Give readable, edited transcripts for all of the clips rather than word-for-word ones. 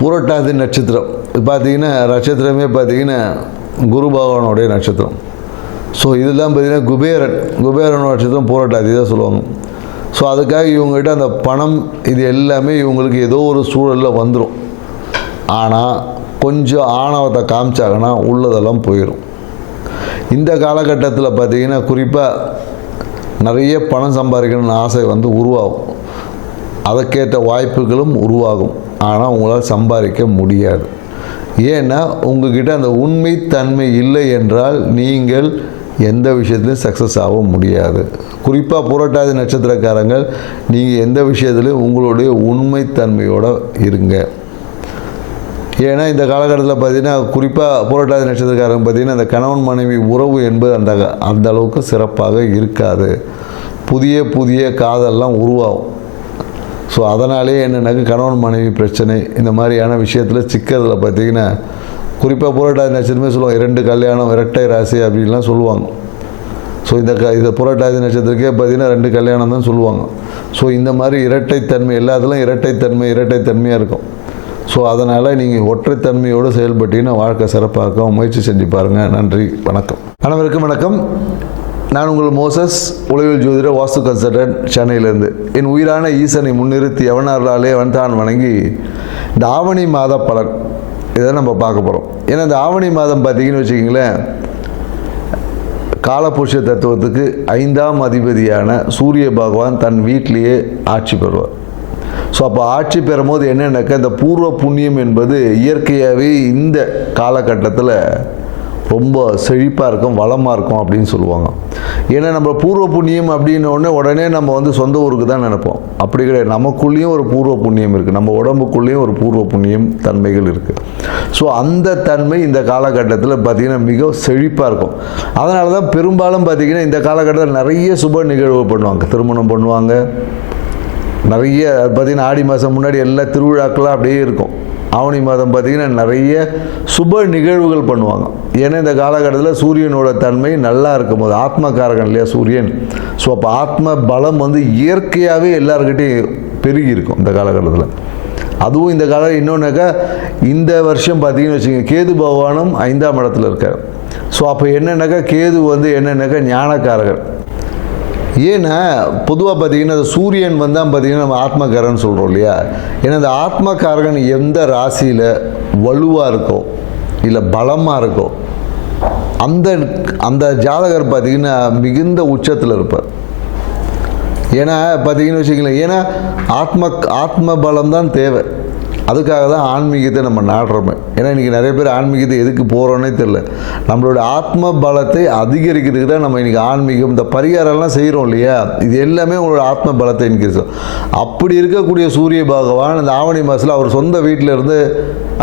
பூரட்டாதி நட்சத்திரம் பார்த்திங்கன்னா நட்சத்திரமே பார்த்திங்கன்னா குரு பகவானுடைய நட்சத்திரம். ஸோ இதெல்லாம் பார்த்திங்கன்னா குபேரன் நட்சத்திரம் பூரட்டாதி தான் சொல்லுவாங்க. ஸோ அதுக்காக இவங்ககிட்ட அந்த பணம் இது எல்லாமே இவங்களுக்கு ஏதோ ஒரு சூழலில் வந்துடும். ஆனால் கொஞ்சம் ஆணவத்தை காமிச்சாங்கன்னா உள்ளதெல்லாம் போயிடும். இந்த காலகட்டத்தில் பார்த்திங்கன்னா குறிப்பாக நிறைய பணம் சம்பாதிக்கணும்னு ஆசை உருவாகும். அதற்கேற்ற வாய்ப்புகளும் உருவாகும். ஆனால் உங்களால் சம்பாதிக்க முடியாது. ஏன்னா உங்கள்கிட்ட அந்த உண்மைத்தன்மை இல்லை என்றால் நீங்கள் எந்த விஷயத்துலையும் சக்ஸஸ் ஆக முடியாது. குறிப்பாக புரட்டாதி நட்சத்திரக்காரங்கள் நீங்கள் எந்த விஷயத்துலையும் உங்களுடைய உண்மைத்தன்மையோடு இருங்க. ஏன்னா இந்த காலகட்டத்தில் பார்த்திங்கன்னா குறிப்பாக புரட்டாதி நட்சத்திரக்காரங்க பார்த்திங்கன்னா அந்த கணவன் மனைவி உறவு என்பது அந்த அளவுக்கு சிறப்பாக இருக்காது. புதிய காதல்லாம் உருவாகும். ஸோ அதனாலே என்னென்னாக்க கணவன் மனைவி பிரச்சனை இந்த மாதிரியான விஷயத்தில் சிக்கிறதுல பார்த்திங்கன்னா குறிப்பாக புரட்டாதி நட்சத்திரமே சொல்லுவாங்க 2 கல்யாணம் இரட்டை ராசி அப்படின்லாம் சொல்லுவாங்க. ஸோ இந்த புரட்டாதி நட்சத்திரக்கே பார்த்திங்கன்னா 2 கல்யாணம் தான் சொல்லுவாங்க. ஸோ இந்த மாதிரி இரட்டைத்தன்மை எல்லாத்துலையும் இரட்டைத்தன்மையாக இருக்கும். ஸோ அதனால் நீங்கள் ஒற்றைத்தன்மையோடு செயல்பட்டீங்கன்னா வாழ்க்கை சிறப்பாக முயற்சி செஞ்சு பாருங்கள். நன்றி, வணக்கம். அனைவருக்கும் வணக்கம். நான் உங்கள் மோசஸ் உளவியல் ஜோதிட வாஸ்து கன்சல்டன்ட் சென்னையிலேருந்து. என் உயிரான ஈசனை முன்னிறுத்தி எவனார்களாலே அவன்தான் வணங்கி இந்த ஆவணி மாத பலன் இதை நம்ம பார்க்க போகிறோம். ஏன்னா இந்த ஆவணி மாதம் பார்த்திங்கன்னு வச்சுக்கிங்களேன், காலபுருஷ தத்துவத்துக்கு 5ஆம் அதிபதியான சூரிய பகவான் தன் வீட்டிலேயே ஆட்சி பெறுவார். ஸோ அப்போ ஆட்சி பெறும் போது என்னென்னாக்கா இந்த பூர்வ புண்ணியம் என்பது இயற்கையாகவே இந்த காலகட்டத்தில் ரொம்ப செழிப்பாக இருக்கும், வளமாக இருக்கும் அப்படின்னு சொல்லுவாங்க. ஏன்னா நம்ம பூர்வ புண்ணியம் அப்படின்னோடனே உடனே நம்ம சொந்த ஊருக்கு தான் நினைப்போம். அப்படி கிடையாது. நமக்குள்ளேயும் ஒரு பூர்வ புண்ணியம் இருக்குது, நம்ம உடம்புக்குள்ளேயும் ஒரு பூர்வ புண்ணியம் தன்மைகள் இருக்குது. ஸோ அந்த தன்மை இந்த காலகட்டத்தில் பார்த்திங்கன்னா மிக செழிப்பாக இருக்கும். அதனால தான் பெரும்பாலும் பார்த்திங்கன்னா இந்த காலகட்டத்தில் நிறைய சுப நிகழ்வு பண்ணுவாங்க. திருமணம் பண்ணுவாங்க. நிறைய பார்த்திங்கன்னா ஆடி மாதம் முன்னாடி எல்லா திருவிழாக்கெல்லாம் அப்படியே இருக்கும். ஆவணி மாதம் பார்த்திங்கன்னா நிறைய சுப நிகழ்வுகள் பண்ணுவாங்க. ஏன்னா இந்த காலகட்டத்தில் சூரியனோட தன்மை நல்லா இருக்கும் போது, ஆத்மகாரகன் இல்லையா சூரியன். ஸோ அப்போ ஆத்ம பலம் இயற்கையாகவே எல்லாருக்கிட்டையும் பெருகி இருக்கும் இந்த காலகட்டத்தில். அதுவும் இந்த காலம் இன்னொன்றுக்கா இந்த வருஷம் பார்த்திங்கன்னு வச்சுக்கோங்க, கேது பகவானும் 5ஆம் இடத்துல இருக்கார். ஸோ அப்போ என்னென்னாக்கா கேது என்னென்னாக்கா ஞானக்காரகர். ஏன்னா பொதுவாக பார்த்திங்கன்னா அந்த சூரியன் தான் பார்த்திங்கன்னா நம்ம ஆத்மகாரகன் சொல்கிறோம் இல்லையா. ஏன்னா அந்த ஆத்மகாரகன் எந்த ராசியில் வலுவாக இருக்கோ இல்லை பலமாக இருக்கோ அந்த ஜாதகர் பார்த்திங்கன்னா மிகுந்த உச்சத்தில் இருப்பார். ஏன்னா பார்த்திங்கன்னு வச்சுக்கலாம், ஏன்னா ஆத்ம பலம் தான் தேவை. அதுக்காக தான் ஆன்மீகத்தை நம்ம நாடுறோமே. ஏன்னா இன்றைக்கி நிறைய பேர் ஆன்மீகத்தை எதுக்கு போகிறோன்னே தெரியல. நம்மளோட ஆத்ம பலத்தை அதிகரிக்கிறதுக்கு தான் நம்ம இன்றைக்கி ஆன்மீகம் இந்த பரிகாரம்லாம் செய்கிறோம் இல்லையா. இது எல்லாமே உங்களோட ஆத்ம பலத்தை இன்க்ரீஸ். அப்படி இருக்கக்கூடிய சூரிய பகவான் இந்த ஆவணி மாதத்தில் அவர் சொந்த வீட்டில் இருந்து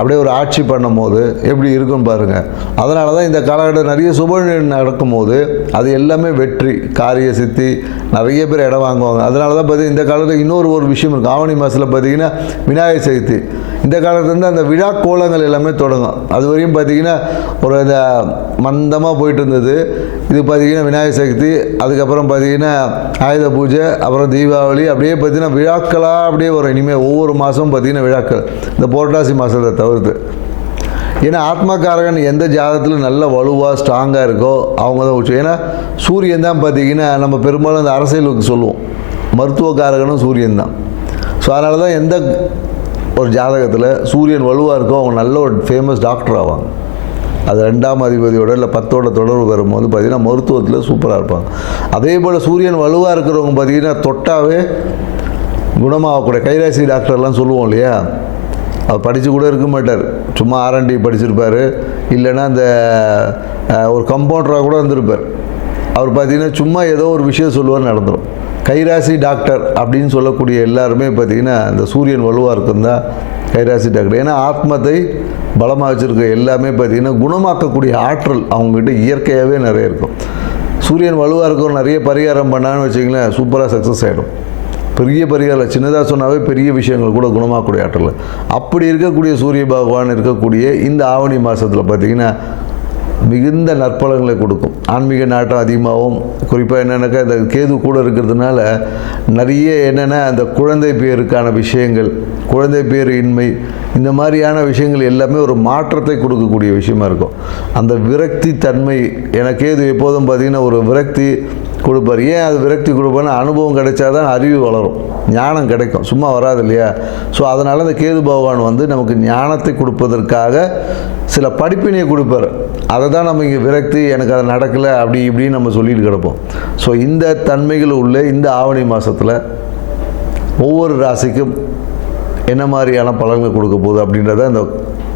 அப்படியே ஒரு ஆட்சி பண்ணும் போது எப்படி இருக்குன்னு பாருங்கள். அதனால தான் இந்த காலகட்டம் நிறைய சுப நடக்கும்போது அது எல்லாமே வெற்றி, காரிய சித்தி, நிறைய பேர் இடம் வாங்குவாங்க. அதனால தான் பார்த்திங்கன்னா இந்த காலத்தில் இன்னொரு விஷயம் இருக்குது. ஆவணி மாதத்தில் பார்த்திங்கன்னா விநாயகர் சதுர்த்தி. இந்த காலத்துலேருந்து அந்த விழா கோலங்கள் எல்லாமே தொடங்கும். அது வரையும் பார்த்திங்கன்னா ஒரு இந்த மந்தமாக போயிட்டு இருந்தது. இது பார்த்திங்கன்னா விநாயகர் சதுர்த்தி, அதுக்கப்புறம் பார்த்திங்கன்னா ஆயுத பூஜை, அப்புறம் தீபாவளி, அப்படியே பார்த்திங்கன்னா விழாக்களாக அப்படியே வரும். இனிமேல் ஒவ்வொரு மாதமும் பார்த்திங்கன்னா விழாக்கள் இந்த புரட்டாசி மாதத்தை தவிர்த்து. ஏன்னா ஆத்மகாரகன் எந்த ஜாதகத்தில் நல்ல வலுவாக ஸ்ட்ராங்காக இருக்கோ அவங்க தான் உச்சம். ஏன்னா சூரியன் தான் பார்த்திங்கன்னா நம்ம பெரும்பாலும் இந்த அரசியலுக்கு சொல்லுவோம், மருத்துவக்காரகனும் சூரியன் தான். ஸோ அதனால தான் எந்த ஒரு ஜாதகத்தில் சூரியன் வலுவாக இருக்கோ அவங்க நல்ல ஒரு ஃபேமஸ் டாக்டர் ஆவாங்க. அது 2ஆம் அதிபதியோட இல்லை 10ஓட தொடர்பு வரும்போது பார்த்திங்கன்னா மருத்துவத்தில் சூப்பராக இருப்பாங்க. அதே போல் சூரியன் வலுவாக இருக்கிறவங்க பார்த்திங்கன்னா தொட்டாவே குணமாகக்கூடிய கைராசி டாக்டர்லாம் சொல்லுவோம் இல்லையா. அவர் படித்து கூட இருக்க மாட்டார், சும்மா R&D படிச்சிருப்பார், இல்லைன்னா அந்த ஒரு கம்பவுண்டராக கூட இருந்திருப்பார். அவர் பார்த்திங்கன்னா சும்மா ஏதோ ஒரு விஷயம் சொல்லுவார், நடந்துடும். கைராசி டாக்டர் அப்படின்னு சொல்லக்கூடிய எல்லாருமே பார்த்திங்கன்னா இந்த சூரியன் வலுவாக இருக்குந்தா கைராசி டாக்டர். ஏன்னா ஆத்மத்தை பலமாக வச்சுருக்க எல்லாமே பார்த்திங்கன்னா குணமாக்கக்கூடிய ஆற்றல் அவங்ககிட்ட இயற்கையாகவே நிறைய இருக்கும். சூரியன் வலுவாக இருக்கிற நிறைய பரிகாரம் பண்ணான்னு வச்சிங்களேன், சூப்பராக சக்ஸஸ் ஆகிடும். பெரிய பரிகாரம் சின்னதாக சொன்னாவே பெரிய விஷயங்கள் கூட குணமாக்கக்கூடிய ஆற்றல். அப்படி இருக்கக்கூடிய சூரிய பகவான் இருக்கக்கூடிய இந்த ஆவணி மாதத்தில் பார்த்திங்கன்னா மிகுந்த நற்பலன்களை கொடுக்கும். ஆன்மீக நாட்டம் அதிகமாகவும், குறிப்பாக என்னென்னாக்கா இந்த கேது கூட இருக்கிறதுனால நிறைய என்னென்னா அந்த குழந்தை பேருக்கான விஷயங்கள், குழந்தை பேர் இன்மை, இந்த மாதிரியான விஷயங்கள் எல்லாமே ஒரு மாற்றத்தை கொடுக்கக்கூடிய விஷயமா இருக்கும். அந்த விரக்தி தன்மை, ஏன்னா கேது எப்போதும் பார்த்திங்கன்னா ஒரு விரக்தி கொடுப்பார். ஏன் அது விரக்தி கொடுப்பார்னா அனுபவம் கிடைச்சாதான் அறிவு வளரும், ஞானம் கிடைக்கும், சும்மா வராது இல்லையா? ஸோ அதனால் அந்த கேது பகவான் வந்து நமக்கு ஞானத்தை கொடுப்பதற்காக சில படிப்பினையை கொடுப்பார். அதை தான் நம்ம இங்கே விரக்தி, எனக்கு அது நடக்கலை அப்படி இப்படின்னு நம்ம சொல்லிட்டு கிடப்போம். ஸோ இந்த தன்மைகள் உள்ள இந்த ஆவணி மாதத்தில் ஒவ்வொரு ராசிக்கும் என்ன மாதிரியான பலன்கள் கொடுக்க போகுது அப்படின்றத இந்த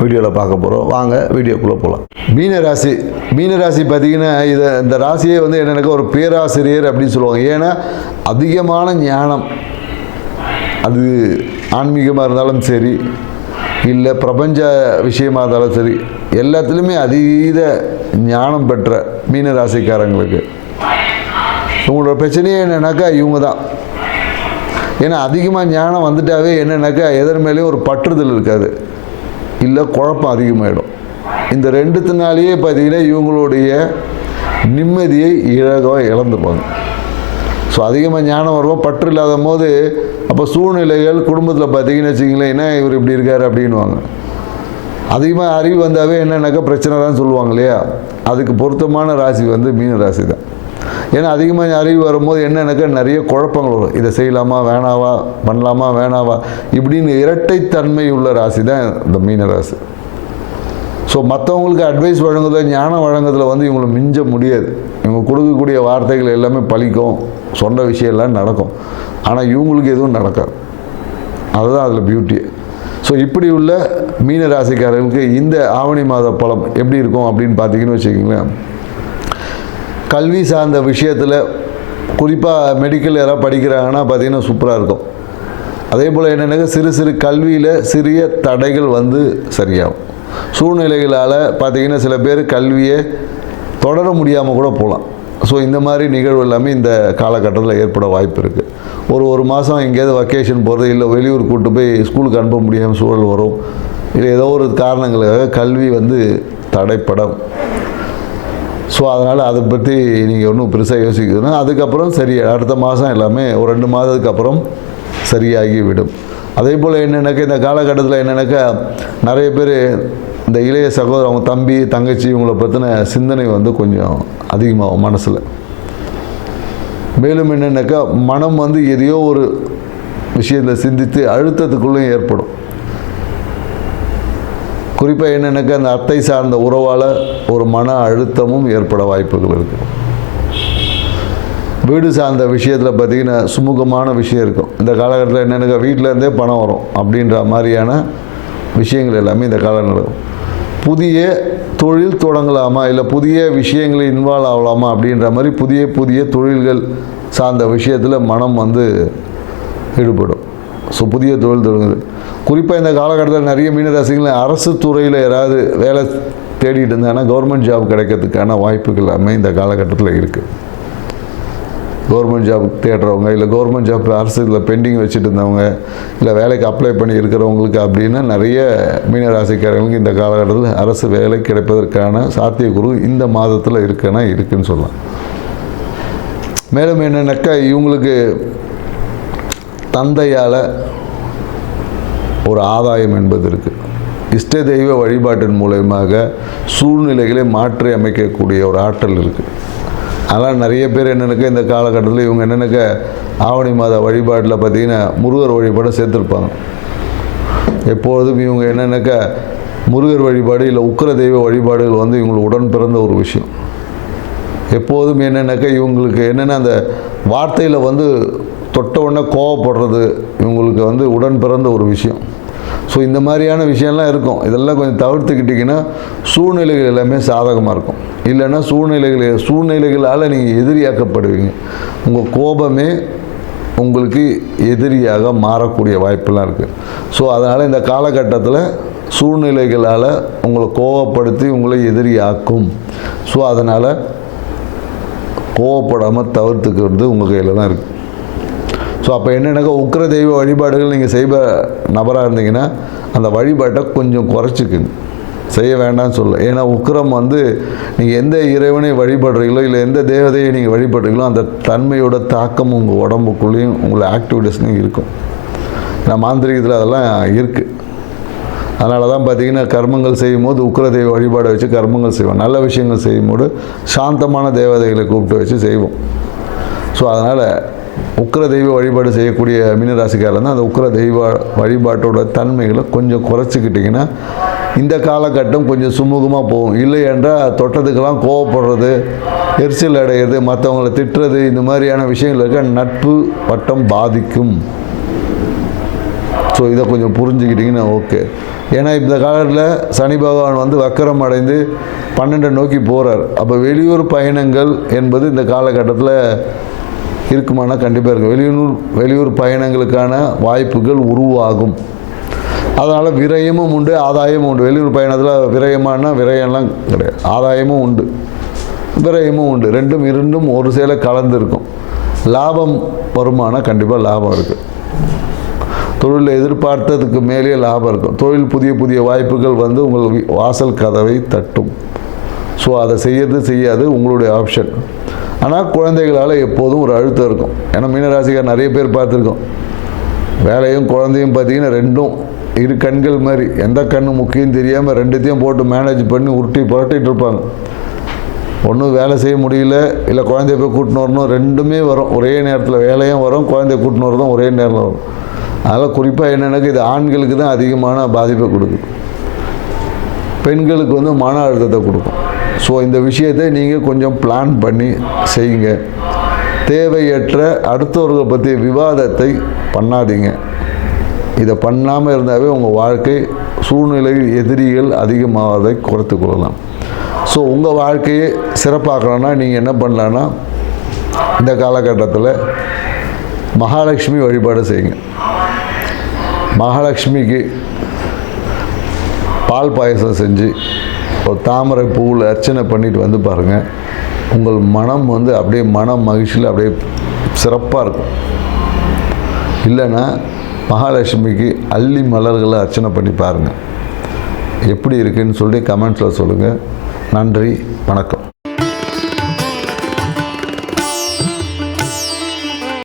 வீடியோவில் பார்க்க போகிறோம். வாங்க வீடியோக்குள்ளே போகலாம். மீனராசி. மீனராசி பார்த்திங்கன்னா இந்த ராசியே வந்து என்னென்னாக்கா ஒரு பேராசிரியர் அப்படின்னு சொல்லுவாங்க. ஏன்னா அதிகமான ஞானம், அது ஆன்மீகமாக இருந்தாலும் சரி, இல்லை பிரபஞ்ச விஷயமாக இருந்தாலும் சரி, எல்லாத்துலேயுமே அதீத ஞானம் பெற்ற மீனராசிக்காரங்களுக்கு உங்களோட பிரச்சனையே என்னென்னாக்கா இவங்க தான். ஏன்னா அதிகமாக ஞானம் வந்துட்டாவே என்னென்னாக்கா எதன் மேலேயும் ஒரு பற்றுதல் இருக்காது, இல்லை குழப்பம் அதிகமாகிடும். இந்த ரெண்டுத்தினாலேயே பார்த்திங்கன்னா இவங்களுடைய நிம்மதியை இழந்துப்பாங்க. ஸோ அதிகமாக ஞானம் வருவோம், பற்று இல்லாத போது அப்போ சூழ்நிலைகள் குடும்பத்தில் பார்த்திங்கன்னு வச்சிங்களேன், என்ன இவர் இப்படி இருக்கார் அப்படின்வாங்க. அதிகமாக அறிவு வந்தாவே என்னென்னாக்கா பிரச்சனை தான் சொல்லுவாங்க இல்லையா? அதுக்கு பொருத்தமான ராசி வந்து மீன ராசி தான். ஏன்னா அதிகமாக அறிவு வரும்போது என்னென்னாக்கா நிறைய குழப்பங்கள் வரும். இதை செய்யலாமா வேணாவா, பண்ணலாமா வேணாவா, இப்படின்னு இரட்டைத்தன்மை உள்ள ராசி தான் இந்த மீன ராசி. ஸோ மற்றவங்களுக்கு அட்வைஸ் வழங்குறதுல, ஞானம் வழங்குறதுல வந்து இவங்களை மிஞ்ச முடியாது. இவங்க கொடுக்கக்கூடிய வார்த்தைகள் எல்லாமே பலிக்கும், சொன்ன விஷயம் எல்லாம் நடக்கும். ஆனால் இவங்களுக்கு எதுவும் நடக்காது. அதுதான் அதில் பியூட்டி. ஸோ இப்படி உள்ள மீன ராசிக்காரர்களுக்கு இந்த ஆவணி மாத பலம் எப்படி இருக்கும் அப்படின்னு பார்த்தீங்கன்னு வச்சுக்கிங்களேன், கல்வி சார்ந்த விஷயத்தில் குறிப்பாக மெடிக்கல் யாராவது படிக்கிறாங்கன்னா பார்த்திங்கன்னா சூப்பராக இருக்கும். அதே போல் என்னென்னாக்கா சிறு சிறு கல்வியில் சிறிய தடைகள் வந்து சரியாகும். சூழ்நிலைகளால் பார்த்திங்கன்னா சில பேர் கல்வியை தொடர முடியாமல் கூட போகலாம். ஸோ இந்த மாதிரி நிகழ்வு எல்லாமே இந்த காலகட்டத்தில் ஏற்பட வாய்ப்பு இருக்குது. ஒரு மாதம் எங்கேயாவது வக்கேஷன் போகிறது, இல்லை வெளியூர் கூட்டு போய் ஸ்கூலுக்கு அனுப்ப முடியாமல் சூழல் வரும், இல்லை ஏதோ ஒரு காரணங்களுக்காக கல்வி வந்து தடைப்படும். ஸோ அதனால் அதை பற்றி நீங்கள் ஒன்றும் பெருசாக யோசிக்கிறதுனா அதுக்கப்புறம் சரி, அடுத்த மாதம் எல்லாமே ஒரு 2 மாதத்துக்கு அப்புறம் சரியாகி விடும். அதே போல் என்னென்னாக்கா இந்த காலகட்டத்தில் என்னென்னாக்கா நிறைய பேர் இந்த இளைய சகோதரர், அவங்க தம்பி தங்கச்சி, இவங்களை பற்றின சிந்தனை வந்து கொஞ்சம் அதிகமாகும் மனசில். மேலும் என்னென்னாக்கா மனம் வந்து எதையோ ஒரு விஷயத்தை சிந்தித்து அழுத்தத்துக்குள்ளேயும் ஏற்படும். குறிப்பாக என்னென்னாக்கா அந்த அத்தை சார்ந்த உறவால் ஒரு மன அழுத்தமும் ஏற்பட வாய்ப்புகள் இருக்குது. வீடு சார்ந்த விஷயத்தில் பார்த்திங்கன்னா சுமூகமான விஷயம் இருக்கும். இந்த காலகட்டத்தில் என்னென்னாக்கா வீட்டிலேருந்தே பணம் வரும் அப்படின்ற மாதிரியான விஷயங்கள் எல்லாமே இந்த காலம் நடக்கும். புதிய தொழில் தொடங்கலாமா, இல்லை புதிய விஷயங்களில் இன்வால்வ் ஆகலாமா அப்படின்ற மாதிரி புதிய தொழில்கள் சார்ந்த விஷயத்தில் மனம் வந்து ஈடுபடும். ஸோ புதிய தொழில் தொடங்குது. குறிப்பாக இந்த காலகட்டத்தில் நிறைய மீனராசிகள் அரசு துறையில் யாராவது வேலை தேடிட்டு இருந்தாங்கன்னா கவர்மெண்ட் ஜாப் கிடைக்கிறதுக்கான வாய்ப்புகள் எல்லாமே இந்த காலகட்டத்தில் இருக்குது. கவர்மெண்ட் ஜாப் தேடுறவங்க, இல்லை கவர்மெண்ட் ஜாப் அரசு இதில் பெண்டிங் வச்சுட்டு இருந்தவங்க, இல்லை வேலைக்கு அப்ளை பண்ணி இருக்கிறவங்களுக்கு அப்படின்னா நிறைய மீனராசிக்காரங்களுக்கு இந்த காலகட்டத்தில் அரசு வேலை கிடைப்பதற்கான சாத்தியக்கூறு இந்த மாதத்தில் இருக்குன்னு சொல்லலாம். மேலும் என்னென்னாக்கா இவங்களுக்கு தந்தையால் ஒரு ஆதாயம் என்பது இருக்குது. இஷ்ட தெய்வ வழிபாட்டின் மூலமாக சூழ்நிலைகளை மாற்றி அமைக்கக்கூடிய ஒரு ஆற்றல் இருக்குது. அதனால் நிறைய பேர் என்னென்னாக்கா இந்த காலகட்டத்தில் இவங்க என்னென்னாக்கா ஆவணி மாத வழிபாட்டில் பார்த்திங்கன்னா முருகர் வழிபாடை சேர்த்துருப்பாங்க. எப்பொழுதும் இவங்க என்னென்னாக்கா முருகர் வழிபாடு, இல்லை உக்கிர தெய்வ வழிபாடுகள் வந்து இவங்களுக்கு உடன் பிறந்த ஒரு விஷயம். எப்போதும் என்னென்னாக்கா இவங்களுக்கு என்னென்னா அந்த வார்த்தையில் வந்து தொட்ட உடனே கோவப்படுறது இவங்களுக்கு வந்து உடன் பிறந்த ஒரு விஷயம். ஸோ இந்த மாதிரியான விஷயம்லாம் இருக்கும். இதெல்லாம் கொஞ்சம் தவிர்த்துக்கிட்டிங்கன்னா சூழ்நிலைகள் எல்லாமே சாதகமாக இருக்கும். இல்லைன்னா சூழ்நிலைகளால் நீங்கள் எதிரியாக்கப்படுவீங்க. உங்கள் கோபமே உங்களுக்கு எதிரியாக மாறக்கூடிய வாய்ப்பெல்லாம் இருக்குது. ஸோ அதனால் இந்த காலகட்டத்தில் சூழ்நிலைகளால் உங்களை கோபப்படுத்தி உங்களை எதிரியாக்கும். ஸோ அதனால் கோவப்படாமல் தவிர்த்துக்கிறது உங்கள் கையில் தான் இருக்குது. ஸோ அப்போ என்னென்னாக்கா உக்கிர தெய்வ வழிபாடுகள் நீங்கள் செய்கிற நபராக இருந்தீங்கன்னா அந்த வழிபாட்டை கொஞ்சம் குறைச்சிக்குங்க. செய்ய வேண்டாம்னு சொல்ல. ஏன்னா உக்கிரம் வந்து நீங்கள் எந்த இறைவனை வழிபடுறீங்களோ இல்லை எந்த தேவதையை நீங்கள் வழிபடுறீங்களோ அந்த தன்மையோட தாக்கம் உங்கள் உடம்புக்குள்ளேயும் உங்களை ஆக்டிவிட்டீஸ்லையும் இருக்கும். ஏன்னா மாந்திரிகத்தில் அதெல்லாம் இருக்குது. அதனால தான் பார்த்திங்கன்னா கர்மங்கள் செய்யும்போது உக்கிர தெய்வ வழிபாடை வச்சு கர்மங்கள் செய்வோம். நல்ல விஷயங்கள் செய்யும்போது சாந்தமான தேவதைகளை கூப்பிட்டு வச்சு செய்வோம். ஸோ அதனால் உக்கிர தெய்வ வழிபாடு செய்யக்கூடிய மீனராசிக்காரர் தான் அந்த உக்கிர தெய்வ வழிபாட்டோட தன்மைகளை கொஞ்சம் குறைச்சிக்கிட்டிங்கன்னா இந்த காலகட்டம் கொஞ்சம் சுமூகமாக போகும். இல்லை என்றால் தொட்டதுக்கெல்லாம் கோவப்படுறது, எரிச்சல் அடையிறது, மற்றவங்களை திட்டுறது, இந்த மாதிரியான விஷயங்கள் இருக்க நட்பு வட்டம் பாதிக்கும். ஸோ இதை கொஞ்சம் புரிஞ்சுக்கிட்டிங்கன்னா ஓகே. ஏன்னா இந்த காலத்தில் சனி பகவான் வந்து வக்கரம் அடைந்து 12 நோக்கி போகிறார். அப்போ வெளியூர் பயணங்கள் என்பது இந்த காலகட்டத்தில் இருக்குமானா கண்டிப்பாக இருக்கும். வெளியூர் பயணங்களுக்கான வாய்ப்புகள் உருவாகும். அதனால் விரயமும் உண்டு, ஆதாயமும் உண்டு. வெளியூர் பயணத்தில் விரயம்லாம் கிடையாது, ஆதாயமும் உண்டு, விரயமும் உண்டு. இரண்டும் ஒரு சேலை கலந்துருக்கும். லாபம் வருமானம் கண்டிப்பாக லாபம் இருக்குது. தொழிலில் எதிர்பார்த்ததுக்கு மேலே லாபம் இருக்கும். தொழில் புதிய வாய்ப்புகள் வந்து உங்கள் வாசல் கதவை தட்டும். ஸோ அதை செய்யாது உங்களுடைய ஆப்ஷன். ஆனால் குழந்தைகளால் எப்போதும் ஒரு அழுத்தம் இருக்கும். ஏன்னா மீனராசிக்கார் நிறைய பேர் பார்த்துருக்கோம். வேலையும் குழந்தையும் பார்த்திங்கன்னா ரெண்டும் இரு கண்கள் மாதிரி, எந்த கண்ணு முக்கியம் தெரியாமல் ரெண்டுத்தையும் போட்டு மேனேஜ் பண்ணி உருட்டி புரட்டிகிட்டு இருப்பாங்க. ஒன்றும் வேலை செய்ய முடியல, இல்லை குழந்தைய போய் கூட்டின்னு வரணும், ரெண்டுமே வரும் ஒரே நேரத்தில். வேலையும் வரும், குழந்தைய கூட்டின்னு வரதும் ஒரே நேரில் வரும். அதனால் குறிப்பாக என்னென்னாக்க இது ஆண்களுக்கு தான் அதிகமான பாதிப்பை கொடுக்குது, பெண்களுக்கு வந்து மன அழுத்தத்தை கொடுக்கும். ஸோ இந்த விஷயத்தை நீங்கள் கொஞ்சம் பிளான் பண்ணி செய்யுங்க. தேவையற்ற அடுத்தவர்களை பற்றிய விவாதத்தை பண்ணாதீங்க. இதை பண்ணாமல் இருந்தாவே உங்கள் வாழ்க்கை சூழ்நிலையில் எதிரிகள் அதிகமாவதை குறைத்து கொள்ளலாம். ஸோ உங்கள் வாழ்க்கையை சிறப்பாக்கணும்னா நீங்கள் என்ன பண்ணலான்னா இந்த காலகட்டத்தில் மகாலட்சுமி வழிபாடு செய்யுங்க. மகாலட்சுமிக்கு பால் பாயசம் செஞ்சு ஒரு தாமரை பூவில் அர்ச்சனை பண்ணிட்டு வந்து பாருங்கள். உங்கள் மனம் வந்து அப்படியே மகிழ்ச்சியில் அப்படியே சிறப்பாக இருக்கும். இல்லைன்னா மகாலட்சுமிக்கு அல்லி மலர்களை அர்ச்சனை பண்ணி பாருங்கள். எப்படி இருக்குன்னு சொல்லி கமெண்ட்ஸில் சொல்லுங்கள். நன்றி, வணக்கம்.